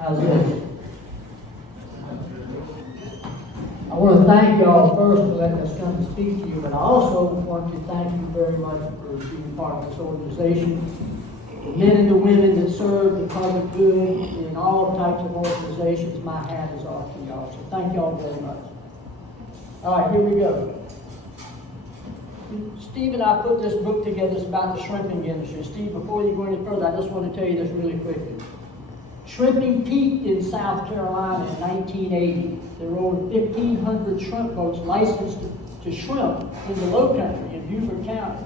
How's it? I want to thank y'all first for letting us come to speak to you, but I also want to thank you very much for being part of this organization. The men and the women that serve the public good in all types of organizations, my hat is off to y'all. So thank y'all very much. All right, here we go. Steve and I put this book together. It's about the shrimping industry. Steve, before you go any further, I just want to tell you this really quickly. Shrimping peaked in South Carolina in 1980. There were over 1,500 shrimp boats licensed to shrimp in the Low Country in Beaufort County.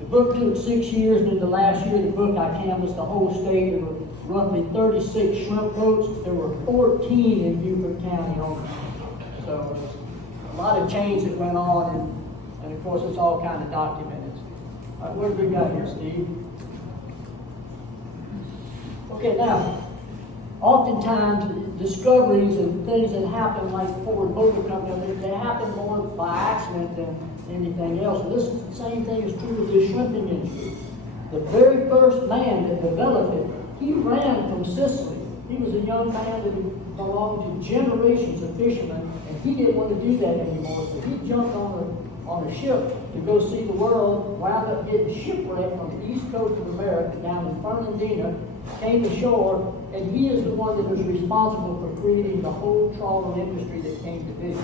The book took 6 years, and in the last year of the book, I canvassed the whole state. There were roughly 36 shrimp boats. There were 14 in Beaufort County only. So a lot of change that went on, and of course, it's all kind of documented. All right, what have we got here, Steve? Okay, now, oftentimes discoveries and things that happen like Ford Motor Company, they happen more by accident than anything else. And this is the same thing is true with the shrimping industry. The very first man that developed it, he ran from Sicily. He was a young man that belonged to generations of fishermen, and he didn't want to do that anymore. So he jumped on a ship to go see the world, wound up getting shipwrecked on the east coast of America down in Fernandina, came ashore, and he is the one that was responsible for creating the whole trawler industry that came to be.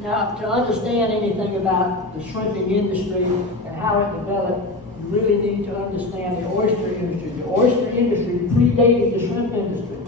Now, to understand anything about the shrimping industry and how it developed, you really need to understand the oyster industry. The oyster industry predated the shrimp industry.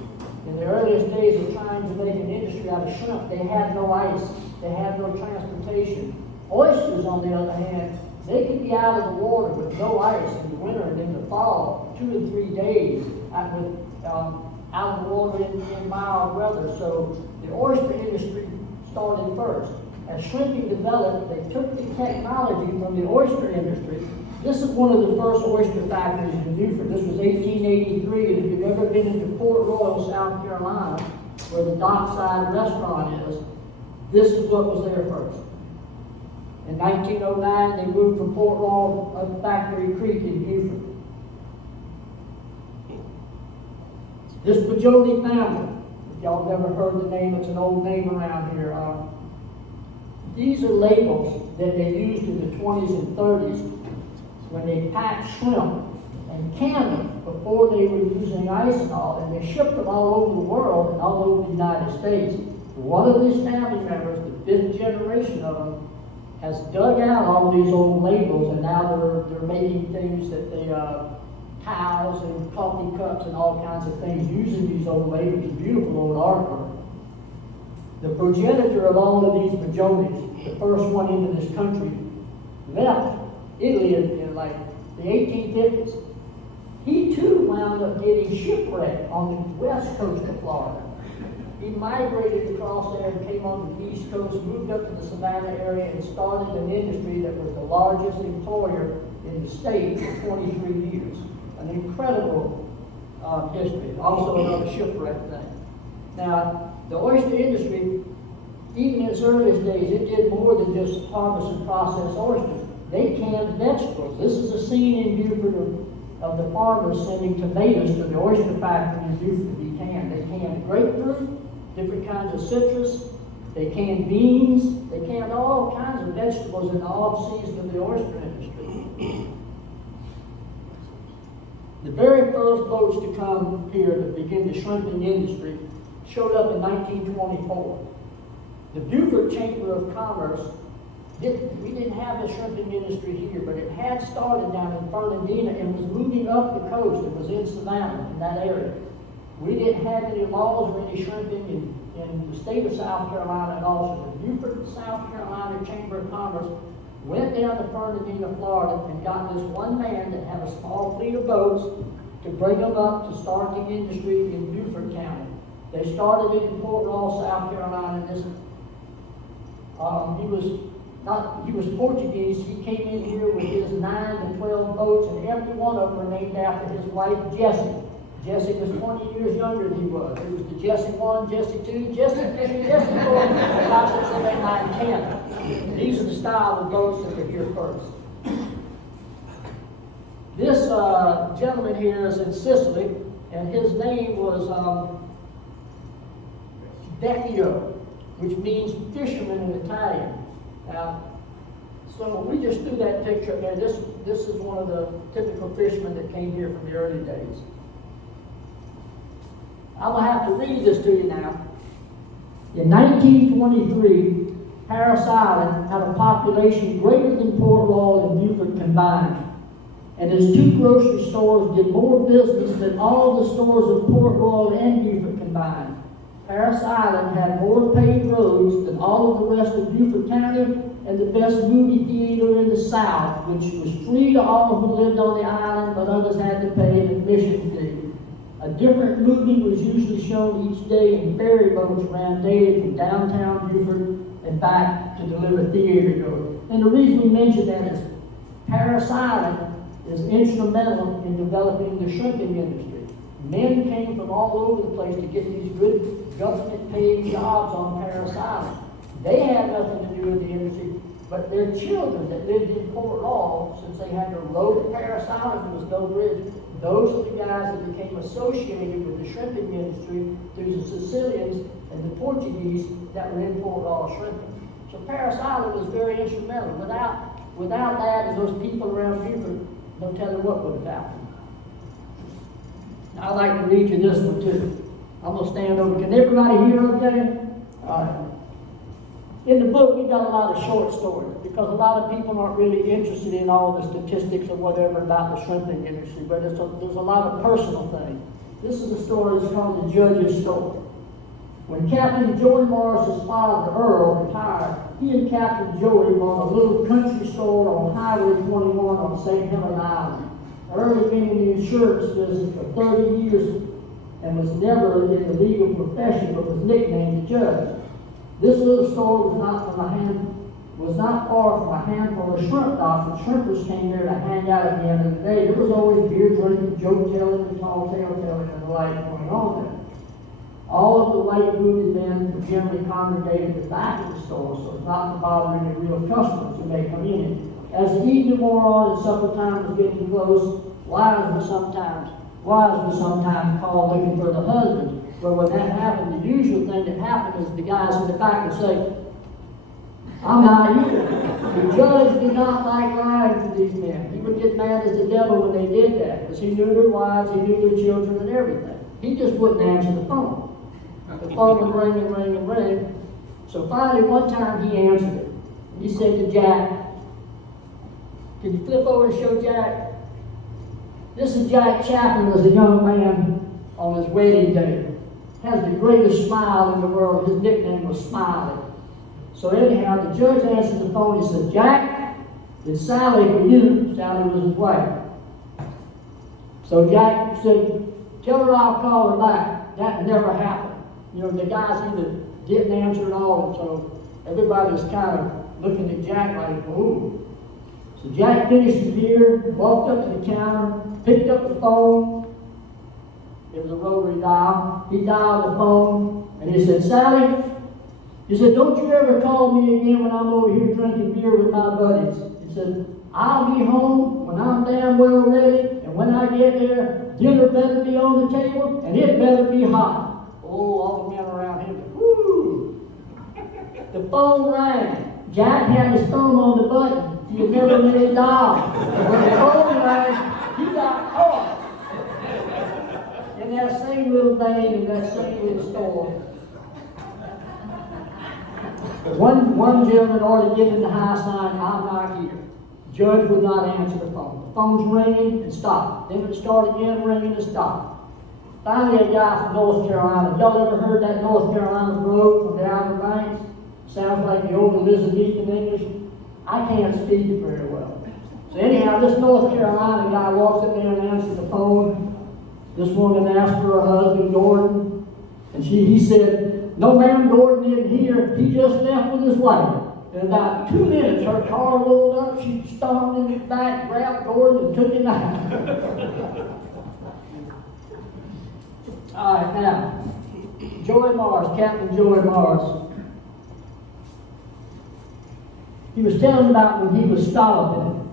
In the earliest days of trying to make an industry out of shrimp, they had no ice, they had no transportation. Oysters, on the other hand, they could be out of the water with no ice in the winter, and in the fall, 2 to 3 days out of the water in mild weather. So the oyster industry started first. As shrimping developed, they took the technology from the oyster industry. This is one of the first oyster factories in Beaufort. This was 1883, and if you've ever been into Port Royal, South Carolina, where the Dockside restaurant is, this is what was there first. In 1909, they moved from Port Royal up Factory Creek in Beaufort. This Bajoli family, if y'all have never heard the name, it's an old name around here. These are labels that they used in the 20s and 30s when they packed shrimp and canned them before they were using ice and all, and they shipped them all over the world and all over the United States. One of these family members, the 5th generation of them, has dug out all these old labels, and now they're making things that they towels and coffee cups and all kinds of things using these old labels. Beautiful old artwork. The progenitor of all of these Bajolis, the first one into this country, left Italy in like the 1850s. He too wound up getting shipwrecked on the west coast of Florida. He migrated across there and came on the east coast, moved up to the Savannah area, and started an industry that was the largest employer in the state for 23 years. An incredible history. Also another shipwreck thing. Now, the oyster industry, even in its earliest days, it did more than just harvest and process oysters. They canned vegetables. This is a scene in Beaufort of the farmers sending tomatoes to the oyster factory in Beaufort to be canned. They canned grapefruit, different kinds of citrus, they canned beans, they canned all kinds of vegetables in the off-season of the oyster industry. The very first boats to come here to begin the shrimping industry showed up in 1924. The Beaufort Chamber of Commerce, we didn't have a shrimping industry here, but it had started down in Fernandina and was moving up the coast. It was in Savannah, in that area. We didn't have any laws or any shrimping in the state of South Carolina at all. So the Beaufort, South Carolina Chamber of Commerce went down to Fernandina, Florida, and got this one man that had a small fleet of boats to bring them up to start the industry in Beaufort County. They started it in Port Royal, South Carolina. He was Portuguese. He came in here with his 9 to 12 boats, and every one of them were named after his wife, Jessie. Jessie was 20 years younger than he was. It was the Jessie 1, Jessie 2, Jessie 3, Jessie 4, 5, 6, 7, 8, 9, 10. These are the style of boats that were here first. This gentleman here is in Sicily, and his name was Vecchio, which means fisherman in Italian. Now, so we just threw that picture up there. This is one of the typical fishermen that came here from the early days. I'm going to have to read this to you now. In 1923, Parris Island had a population greater than Port Royal and Beaufort combined, and its two grocery stores did more business than all the stores of Port Royal and Beaufort combined. Parris Island had more paved roads than all of the rest of Beaufort County, and the best movie theater in the South, which was free to all who lived on the island, but others had to pay an admission fee. A different movie was usually shown each day, and ferry boats ran daily from downtown Beaufort and back to deliver theater goers. And the reason we mention that is Parris Island is instrumental in developing the shrimping industry. Men came from all over the place to get these good government-paid jobs on Parris Island. They had nothing to do with the industry, but their children that lived in Port Royal, since they had to row to Parris Island, there was no bridge. Those are the guys that became associated with the shrimping industry through the Sicilians and the Portuguese that were in Port Royal shrimping. So Parris Island was very instrumental. Without that and those people around Beaufort, no telling what would have happened. I'd like to read you this one too. I'm going to stand over. Can everybody hear okay? All right. In the book, we got a lot of short stories because a lot of people aren't really interested in all the statistics or whatever about the shrimping industry, but there's a lot of personal things. This is a story that's called The Judge's Story. When Captain Joey Morris's father, Earl, retired, he and Captain Joey bought a little country store on Highway 21 on St. Helena Island. Earl had been in the insurance business for 30 years and was never in the legal profession, but was nicknamed the Judge. This little store was not far from a handful of shrimp docks, and shrimpers came there to hang out at the end of the day. There was always beer drinking, joke telling, and tall tale telling, and the like going on there. All of the white booted men were generally congregated at the back of the store, so as not to bother any real customers who may come in. As the evening wore on and supper time was getting close, wives would sometimes call looking for the husbands. But when that happened, the usual thing that happened is the guys in the back would say, "I'm not here." The judge did not like lying to these men. He would get mad as the devil when they did that, because he knew their wives, he knew their children and everything. He just wouldn't answer the phone. The phone would ring and ring and ring. So finally, one time he answered it. He said to Jack, "Can you flip over and show Jack? This is Jack Chapman as a young man on his wedding day. Has the greatest smile in the world. His nickname was Smiley." So anyhow, the judge answered the phone. He said, "Jack, it's Sally for you." Sally was his wife. So Jack said, "Tell her I'll call her back." That never happened. You know, the guys either didn't answer at all, and so everybody was kind of looking at Jack like, "Ooh." So Jack finished his beer, walked up to the counter, picked up the phone. It was a rotary dial. He dialed the phone, and he said, "Sally," he said, "don't you ever call me again when I'm over here drinking beer with my buddies." He said, "I'll be home when I'm damn well ready, and when I get there, dinner better be on the table, and it better be hot." Oh, all the men around him, whoo! The phone rang. Jack had his thumb on the button. He had never really dialed. When the phone rang, he got caught in that same little vein, in that same little store. One gentleman already given the high sign, "I'm not here." Judge would not answer the phone. The phone's ringing and stopped. Then it would start again, ringing and stop. Finally, a guy from North Carolina. Y'all ever heard that North Carolina brogue from the Outer Banks? Sounds like the old Elizabethan English. I can't speak it very well. So anyhow, this North Carolina guy walks up there and answers the phone. This woman asked for her husband, Gordon, and he said, "No, ma'am, Gordon isn't here. He just left with his wife." In about 2 minutes, her car rolled up. She stomped in the back, grabbed Gordon, and took him out. All right, now, Joey Morris, Captain Joey Morris. He was telling about when he was scalloping.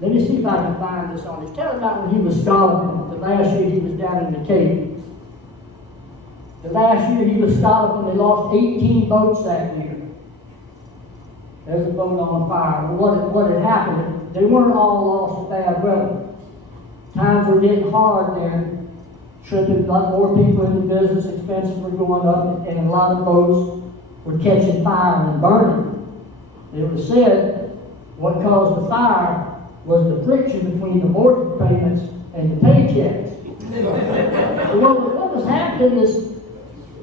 Let me see if I can find this on. He's telling about when he was scholoping. The last year he was down in the Cape. The last year he was scholoping, they lost 18 boats that year. There's a boat on fire. Well, what had happened, they weren't all lost to bad weather. Times were getting hard then. Shrimping, a lot more people in the business, expenses were going up, and a lot of boats were catching fire and burning. It was said what caused the fire was the friction between the mortgage payments and the paychecks. So what was happening is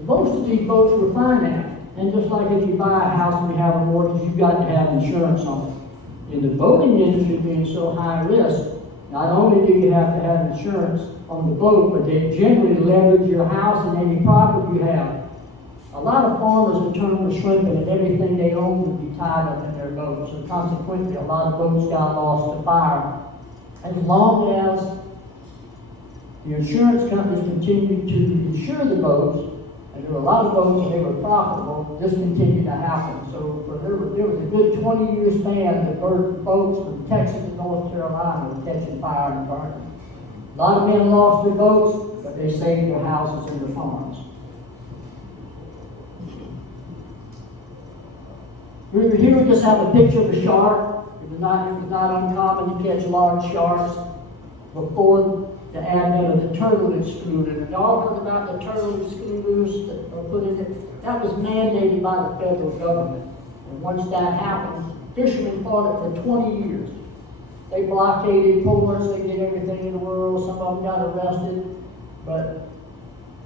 most of these boats were financed. And just like if you buy a house and you have a mortgage, you've got to have insurance on it. In the boating industry being so high risk, not only do you have to have insurance on the boat, but they generally leverage your house and any profit you have. A lot of farmers in terms of shrimping and everything they own would be tied up in their boats. So consequently, a lot of boats got lost to fire. As long as the insurance companies continued to insure the boats, and there were a lot of boats and they were profitable, this continued to happen. So there was a good 20-year span that boats from Texas and North Carolina were catching fire and burning. A lot of men lost their boats, but they saved their houses and their farms. Here we just have a picture of a shark. It was not uncommon to catch large sharks before the advent of the turtle excluder. And y'all heard about the turtle excluders that were put in it? That was mandated by the federal government. And once that happened, fishermen fought it for 20 years. They blockaded ports, they did everything in the world, some of them got arrested. But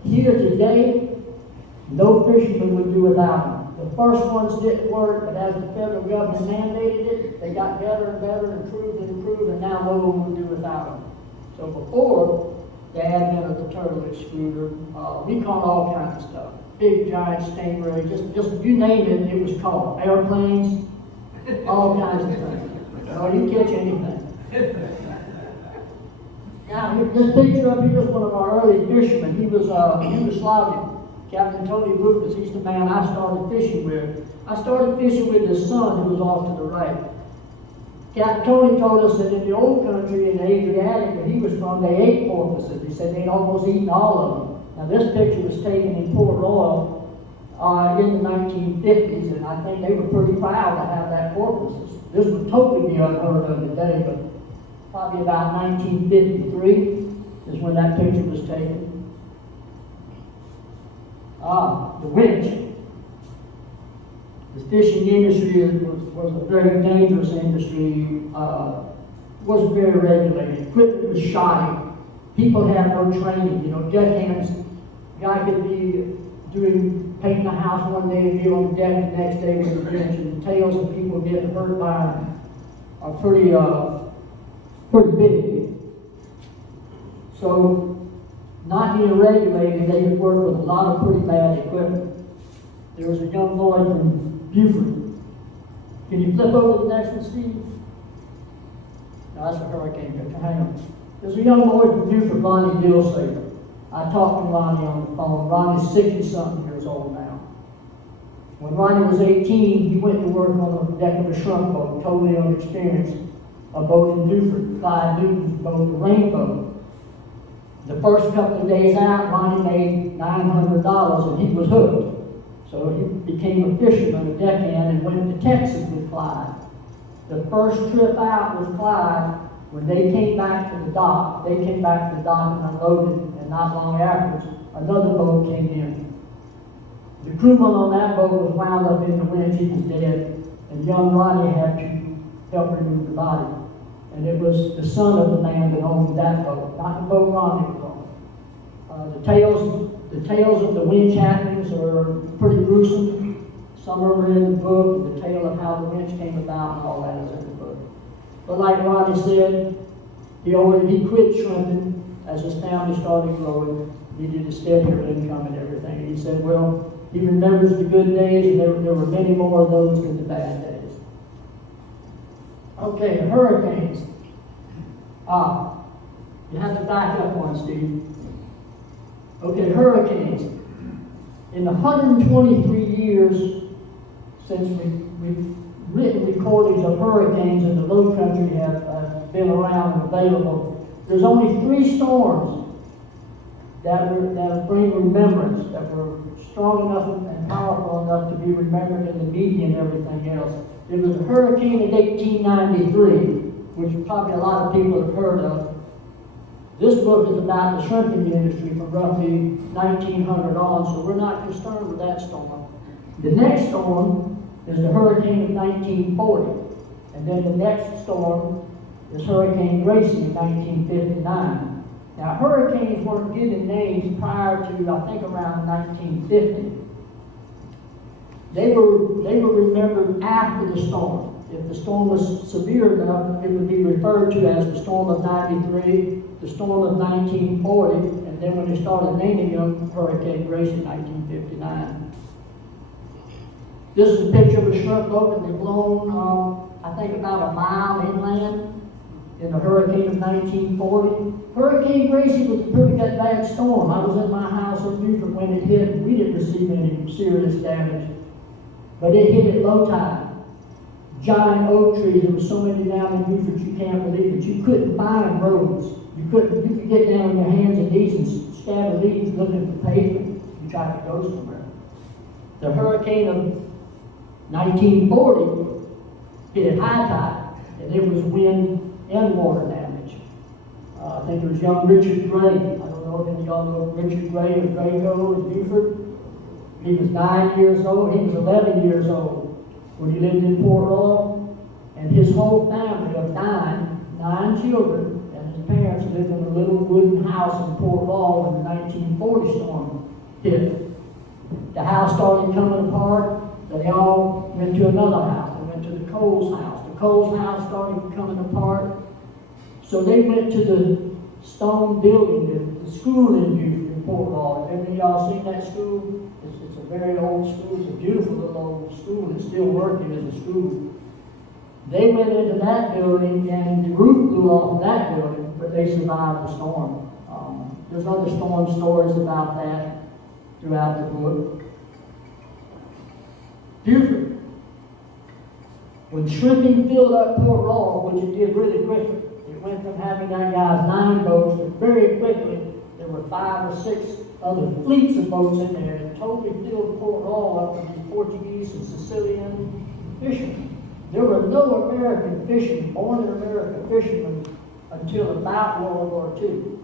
here today, no fisherman would do without them. The first ones didn't work, but as the federal government mandated it, they got better and better, improved and improved, and now no one would do without them. So before the advent of the turtle excluder, we caught all kinds of stuff. Big, giant stingray, just you name it, it was caught. Airplanes, all kinds of things. So you catch anything. Now, this picture up here is one of our early fishermen. He was Yugoslavian. Captain Tony Lucas, he's the man I started fishing with. I started fishing with his son, who was off to the right. Captain Tony told us that in the old country, in the Adriatic where he was from, they ate porpoises. He said they'd almost eaten all of them. Now, this picture was taken in Port Royal in the 1950s, and I think they were pretty proud to have that porpoises. This would totally be unheard of today, but probably about 1953 is when that picture was taken. The winch. The fishing industry was a very dangerous industry. Wasn't very regulated. Equipment was shoddy. People had no training. You know, deckhands. Guy could be painting a house one day and be on deck the next day with a winch, and the tails of people getting hurt by them are pretty big. So, not being regulated, they could work with a lot of pretty bad equipment. There was a young boy from Beaufort. Can you flip over to the next one, Steve? No, that's a hurricane picture. Hang on. There's a young boy from Beaufort, Ronnie Dillsaver. I talked to Ronnie on the phone. Ronnie's 60-something years old now. When Ronnie was 18, he went to work on the deck of a shrunk boat, totally unexperienced. A boat in Beaufort, Clyde Newton's boat, the Rainbow. The first couple of days out, Ronnie made $900 and he was hooked. So he became a fisherman, a deckhand, and went to Texas with Clyde. The first trip out with Clyde, when they came back to the dock, and unloaded, and not long afterwards, another boat came in. The crewman on that boat was wound up in the winch, he was dead, and young Ronnie had to help remove the body. And it was the son of the man that owned that boat, not the boat Ronnie was on. The tales of the winch happenings are pretty gruesome. Some are in the book, the tale of how the winch came about, and all that is in the book. But like Ronnie said, he quit shrimping as his family started growing, needed a steadier income and everything. And he said, well, he remembers the good days, and there were many more of those than the bad days. Okay, hurricanes. You have to back up one, Steve. Okay, hurricanes. In the 123 years since we've written recordings of hurricanes in the low country have been around and available. There's only 3 storms that bring remembrance, that were strong enough and powerful enough to be remembered in the media and everything else. There was a hurricane in 1893, which probably a lot of people have heard of. This book is about the shrimping industry from roughly 1900 on, so we're not concerned with that storm. The next storm is the hurricane of 1940, and then the next storm is Hurricane Gracie in 1959. Now, hurricanes weren't given names prior to, I think, around 1950. They were remembered after the storm. If the storm was severe enough, it would be referred to as the storm of 93, the storm of 1940, and then when they started naming them, Hurricane Gracie in 1959. This is a picture of a shrimp boat that had blown, I think, about a mile inland in the hurricane of 1940. Hurricane Gracie was a pretty bad storm. I was in my house in Beaufort when it hit. We didn't receive any serious damage, but it hit at low tide. Giant oak trees. There were so many down in Beaufort you can't believe it. You couldn't find roads. You could get down on your hands and knees and stab the leaves looking for pavement. You tried to go somewhere. The hurricane of 1940 hit at high tide, and there was wind and water damage. I think there was young Richard Gray. I don't know if any of y'all know Richard Gray of Grayco in Beaufort. He was 9 years old. He was 11 years old when he lived in Port Royal, and his whole family of nine children, and his parents lived in a little wooden house in Port Royal when the 1940 storm hit. The house started coming apart. They all went to another house. They went to the Coles house. The Coles house started coming apart. So they went to the stone building, the school in Beaufort, in Port Royal. Have any of y'all seen that school? It's a very old school. It's a beautiful little old school. It's still working as a school. They went into that building, and the roof blew off of that building, but they survived the storm. There's other storm stories about that throughout the book. Beaufort. When shrimping filled up Port Royal, which it did really quickly, it went from having that guy's 9 boats to very quickly there were 5 or 6 other fleets of boats in there and totally filled Port Royal up with these Portuguese and Sicilian fishermen. There were no American fishermen, born in America fishermen, until about World War II.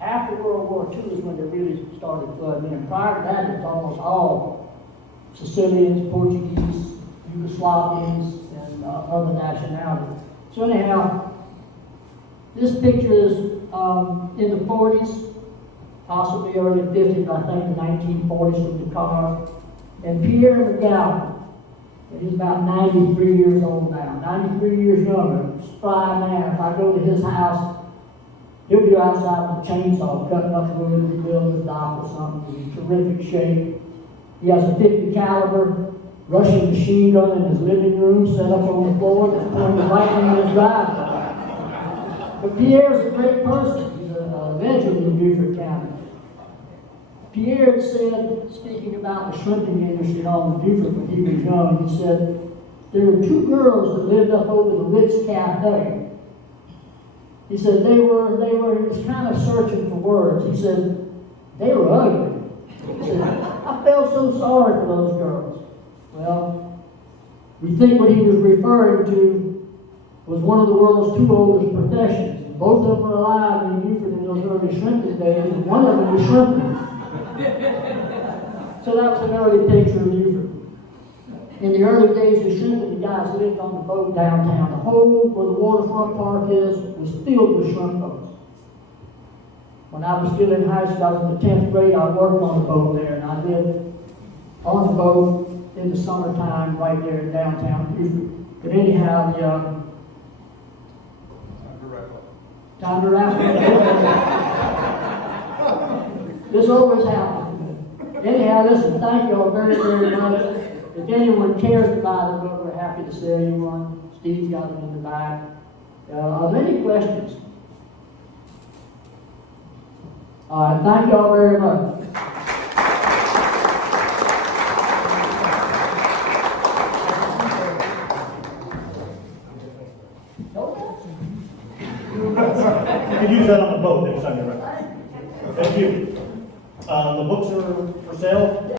After World War II is when they really started flooding in. Prior to that, it was almost all Sicilians, Portuguese, Yugoslavians, and other nationalities. So anyhow, this picture is in the 40s, possibly early 50s, I think the 1940s from the car. And Pierre McGowan, he's about 93 years old now, 93 years younger, spry man. If I go to his house, he'll be outside with a chainsaw cutting up wood, rebuilding a dock or something. He's in terrific shape. He has a .50 caliber Russian machine gun in his living room set up on the floor that's pointing right in his driveway. But Pierre's a great person. He's an evangelist in Beaufort County. Pierre said, speaking about the shrimping industry on in Beaufort when he was young, he said, there were 2 girls that lived up over the Ritz Cafe. He said he was kind of searching for words. He said, they were ugly. He said, I felt so sorry for those girls. Well, we think what he was referring to was one of the world's 2 oldest professions. Both of them were alive in Beaufort in those early shrimping days, and one of them was shrimping. So that was an early picture of Beaufort. In the early days of shrimping, the guys lived on the boat downtown. The whole where the waterfront park is was filled with shrimp boats. When I was still in high school, I was in the 10th grade, I worked on the boat there, and I lived on the boat in the summertime right there in downtown Beaufort. But anyhow, time to wrap up. This always happens. Anyhow, listen, thank you all very, very much. If anyone cares to buy the book, we're happy to sell you one. Steve's got them in the back. Are there any questions? All right, thank you all very much. Thank you. The books are for sale.